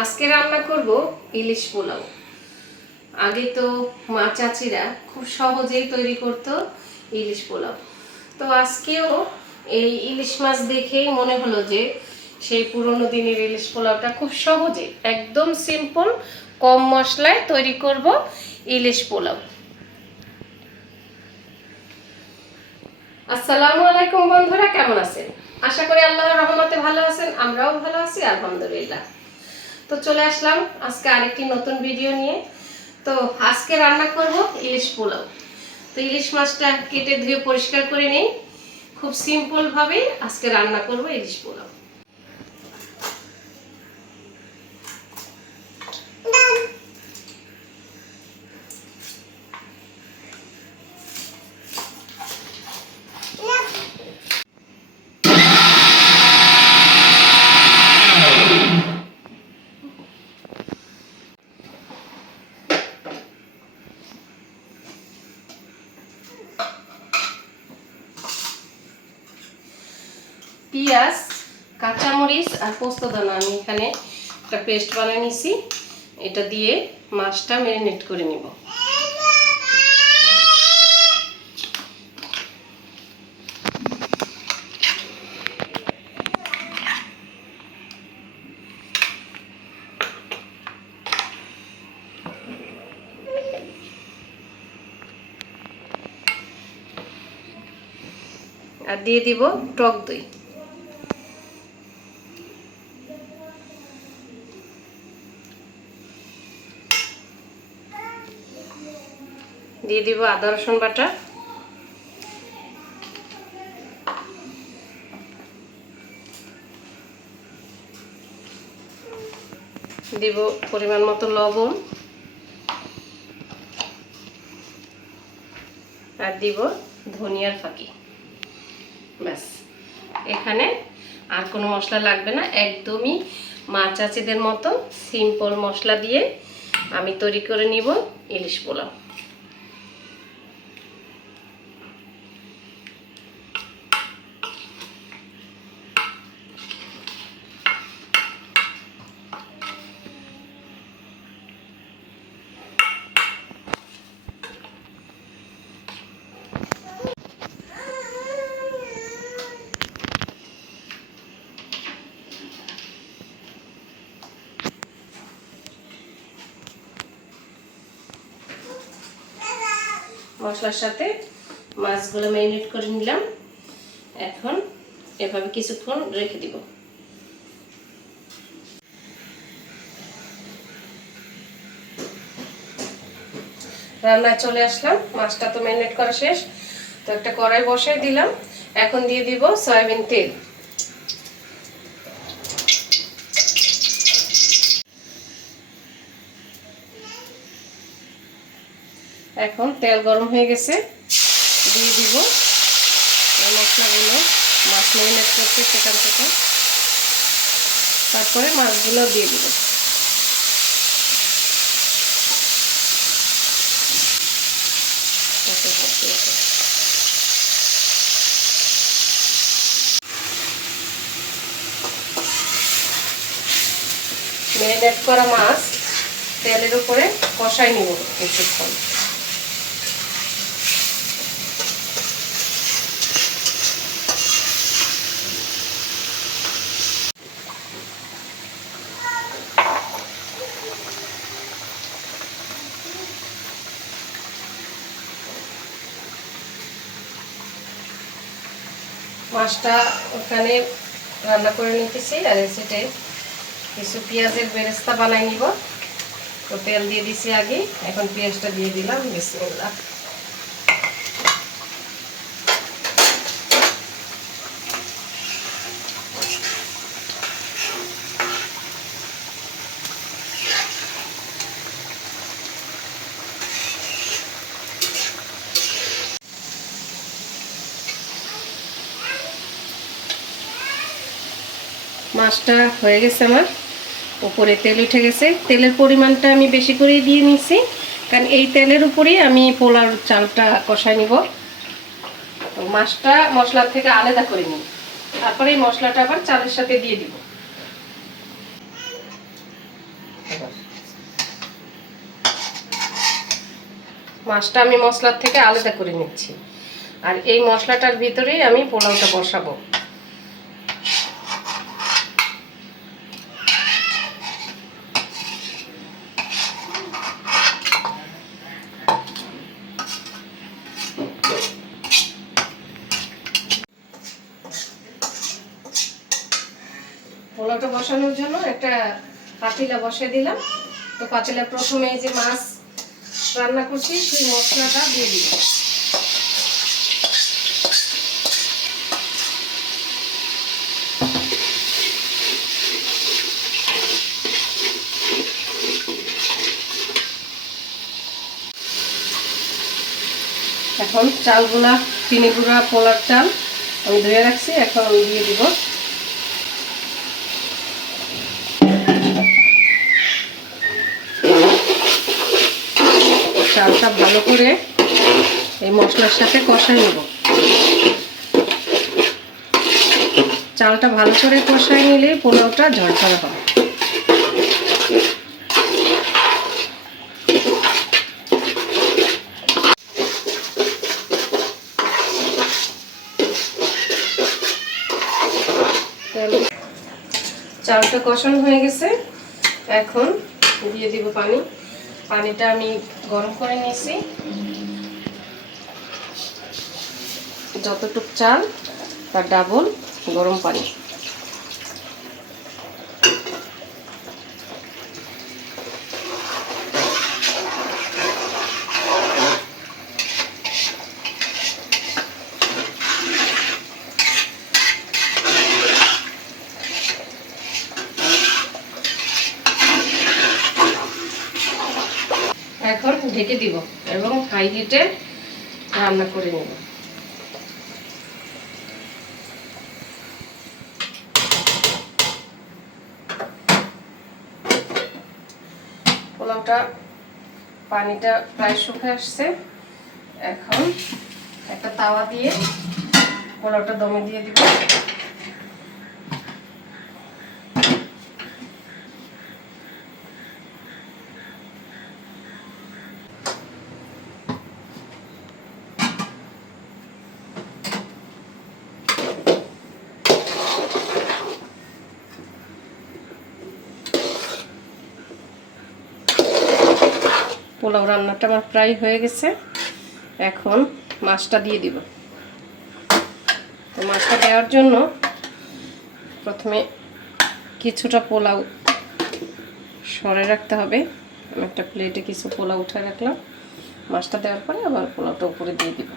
আজকে রান্না করব ইলিশ পোলাও। আগে তো মা চাচিরা খুব সহজেই তৈরি করতো ইলিশ পোলাও। তো আজকেও এই ইলিশ মাছ দেখেই মনে হলো যে সেই পুরনো দিনের ইলিশ পোলাওটা খুব সহজে, একদম সিম্পল কম মশলায় তৈরি করব ইলিশ পোলাও। আসসালামু আলাইকুম বন্ধুরা, কেমন আছেন? আশা করি আল্লাহর রহমতে ভালো আছেন, আমরাও ভালো আছি, আলহামদুলিল্লাহ। তো চলে আসলাম আজকে আরেকটি নতুন ভিডিও নিয়ে। তো আজকে রান্না করব ইলিশ পোলাও। তো ইলিশ মাছটা কেটে ধুয়ে পরিষ্কার করে নিই। খুব সিম্পলভাবেই আজকে রান্না করব ইলিশ পোলাও। পেঁয়াজ, কাঁচামরিচ আর পোস্ত দানা আমি এখানে একটা পেস্ট বানিয়ে নিছি। এটা দিয়ে মাছটা ম্যারিনেট করে নিব। আর দিয়ে দিব টক দই। দিয়ে দিব আদা, রসুন বাটা। দিব পরিমাণ মতো লবণ। আর দিব ধনিয়ার ফাঁকি। ব্যাস। এখানে আর কোনো মশলা লাগবে না, একদমই মা চাচিদের মতো সিম্পল মশলা দিয়ে আমি তৈরি করে নিব ইলিশ পোলাও। মশলার সাথে মাছগুলো ম্যারিনেট করে নিলাম। এখন এভাবে কিছুক্ষণ রেখে দিব। রান্নায় চলে আসলাম। মাছটা তো ম্যারিনেট করা শেষ। তো একটা কড়াই বসাই দিলাম। এখন দিয়ে দিব সয়াবিন তেল। এখন তেল গরম হয়ে গেছে, দিয়ে দিব এই মশলাগুলো, মাছ ম্যারিনেট করতে সেখান থেকে। তারপরে মাছগুলো দিয়ে দিব। ওকে। করা মাছ তেলের উপরে কষাই নিব কিছুক্ষণ। মাছটা ওখানে রান্না করে নিতেছি আর সেটে কিছু পেঁয়াজের বেরেস্তা বানাই নিব। তো তেল দিয়ে দিছি আগে, এখন পেঁয়াজটা দিয়ে দিলাম, বিসমিল্লাহ। মাছটা হয়ে গেছে আমার। উপরে তেল উঠে গেছে। তেলের পরিমাণটা আমি বেশি করে দিয়ে নিছি কারণ এই তেলের উপরেই আমি পোলার চালটা কষাই নিব। তো মাছটা মশলার থেকে আলাদা করে নিই। তারপরে এই মশলাটা আবার চালের সাথে দিয়ে দিব। মাছটা আমি মশলার থেকে আলাদা করে নিচ্ছি। আর এই মশলাটার ভিতরেই আমি পোলাওটা বসাবো। পোলাওটা বসানোর জন্য একটা পাতিলা বসিয়ে দিলাম। তো পাতিলা প্রথমে যে মাছ রান্না করছি, সেই মশলাটা দিয়ে দিব এখন চালগুলা চিনি গুঁড়া পোলার চাল আমি ধুয়ে রাখছি, এখন দিয়ে দিব চালটা ভালো করে এই মশলার সাথে কষাই নেব। চালটা ভালো করে কষাই নিলে পোলাওটা ঝরঝরে হবে। চালটা কষানো হয়ে গেছে। এখন দিয়ে দিব পানি। পানিটা আমি গরম করে নিয়েছি। যতটুক চাল তার ডাবল গরম পানি এখন ঢেকে দিব এবং হাই হিটে রান্না করে নেব। পোলাওটা পানিটা প্রায় শুকে আসছে। এখন একটা তাওয়া দিয়ে পোলাওটা দমে দিয়ে দিব। পোলাও রান্নাটা আমার প্রায় হয়ে গেছে। এখন মাছটা দিয়ে দিব। তো মাছটা দেওয়ার জন্য প্রথমে কিছুটা পোলাও সরে রাখতে হবে। আমি একটা প্লেটে কিছু পোলাও উঠে রাখলাম। মাছটা দেওয়ার পরে আবার পোলাওটা উপরে দিয়ে দিব।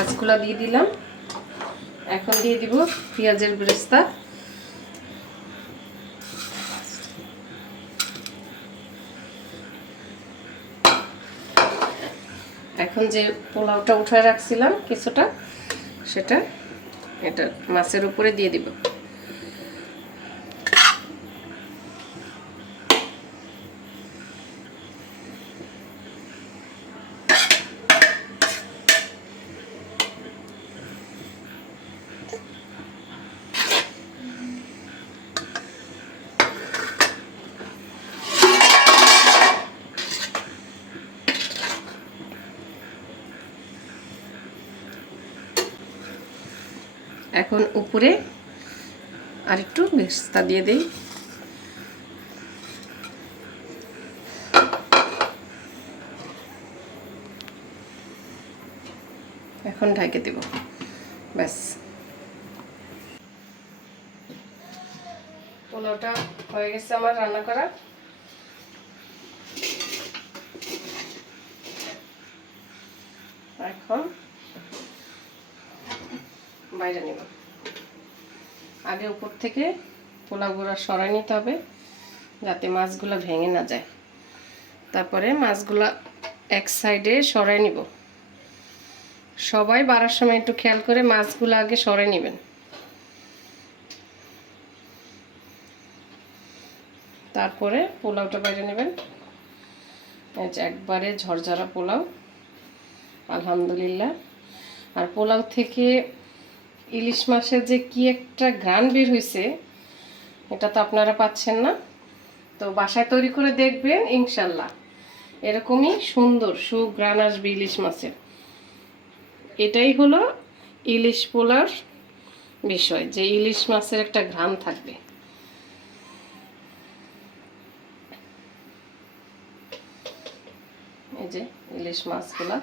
মাছগুলো দিয়ে দিলাম। এখন দিয়ে দিব পেঁয়াজের ব্রেস্তা। এখন যে পোলাওটা উঠায় রাখছিলাম কিছুটা, সেটা এটা মাছের উপরে দিয়ে দিব। এখন উপরে আরেকটু বেস্তা দিয়ে দেই। এখন ঢাকে দেব, ব্যাস। পোলাওটা হয়ে গেছে আমার রান্না করা। এখন বাইরে নেব। আগে উপর থেকে পোলাগুলো সরাই নিতে হবে, যাতে মাছগুলো ভেঙে না যায়। তারপরে মাছগুলো এক সাইডে সরাই নিব। সবাই বাড়ার সময় একটু খেয়াল করে মাছগুলো আগে সরে নেবেন। তারপরে পোলাওটা বাইরে নেবেন। একবারে ঝরঝরা পোলাও, আলহামদুলিল্লাহ। আর পোলাও থেকে ইলিশ মাছের যে কি একটা গান বের হয়েছে এটা তো আপনারা পাচ্ছেন না। তো বাসায় তৈরি করে দেখবেন, ইনশাল্লাহ। এরকমই সুন্দর সুগ্রান আসবে ইলিশ মাছের। এটাই হলো ইলিশ পোলার বিষয়, যে ইলিশ মাছের একটা ঘ্রাণ থাকবে। এই যে ইলিশ মাছগুলা।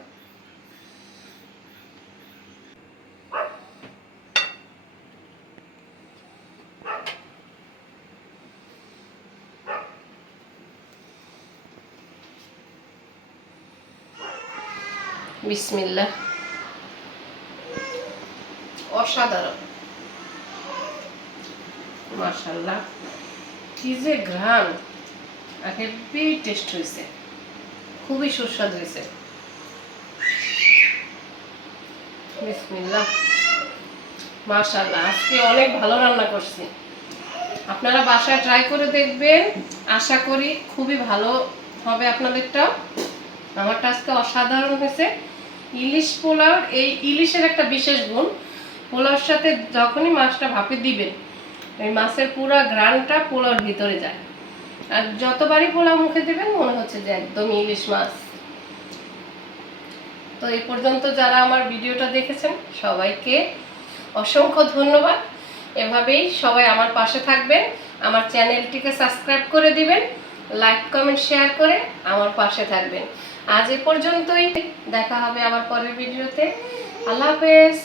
বিসমিল্লাহ অসাধারণ। মাশাল্লাহ কি যে ঘ্রাণ। হেভি টেস্ট হয়েছে খুবই সুস্বাদু হয়েছে আজকে অনেক ভালো রান্না করছি। আপনারা বাসায় ট্রাই করে দেখবেন। আশা করি খুবই ভালো হবে আপনাদেরটাও। আমারটা আজকে অসাধারণ হয়েছে। ইলিশ পোলাও, এই ইলিশের একটা বিশেষ গুণ, পোলাওর সাথে যখনই মাছটা ভাপে দিবেন, ওই মাছের পুরো গ্রানটা পোলাওর ভিতরে যায়। আর যতবারই পোলাও মুখে দেবেন, মনে হচ্ছে যে একদম ইলিশ মাছ। তো এই পর্যন্ত যারা আমার ভিডিওটা দেখেছেন, সবাইকে অসংখ্য ধন্যবাদ। এভাবেই সবাই আমার পাশে থাকবেন, আমার চ্যানেলটিকে সাবস্ক্রাইব করে দিবেন, লাইক, কমেন্ট, শেয়ার করে আমার পাশে থাকবেন। আজ এ পর্যন্তই। দেখা হবে আবার পরের ভিডিওতে। আল্লাহ হাফেজ।